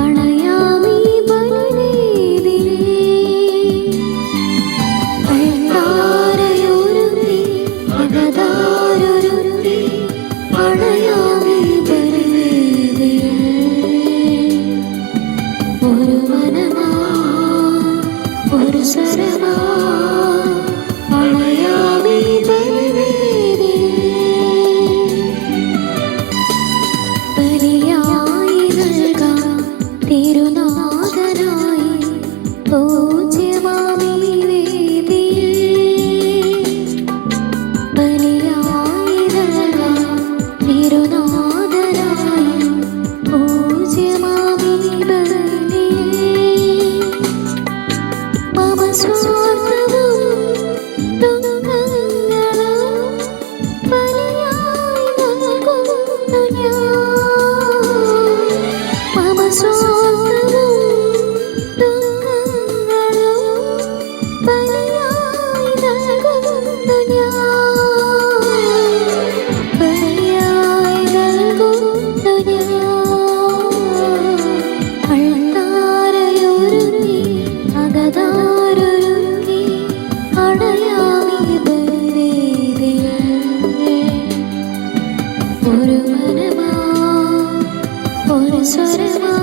അണയാമീ ബലിവേദിയിൽ അൾത്താരയൊരുങ്ങി അകതാരൊരുങ്ങി അണയാമീ ബലിവേദിയിൽ ഒരു മനമാ ഒരു സ്വരമാ അണയാമീ ബലിവേദിയിൽ ബലിയായി നൽകാം തിരുനാഥനായി പൂജ്യമാമീ വേദിയിൽ ബലിയായി നൽകാം തിരുനാഥനായി പൂജ്യമാമീ ബലിയിൽ മമ സ്വാർത്ഥവും ദുഃഖങ്ങളും ബലിയായി നൽകുന്നു ഞാൻ. മമ സ്വാർത്ഥവും ദുഃഖങ്ങളും ബലിയായി നൽകുന്നു ഞാൻ. ബലിയായി നൽകുന്നു ഞാൻ. അൾത്താരയൊരുങ്ങി അകതാരൊരുങ്ങി അണയാമീ ബലിവേദിയിൽ ഒരു മനമാ ഒരു സ്വരമാ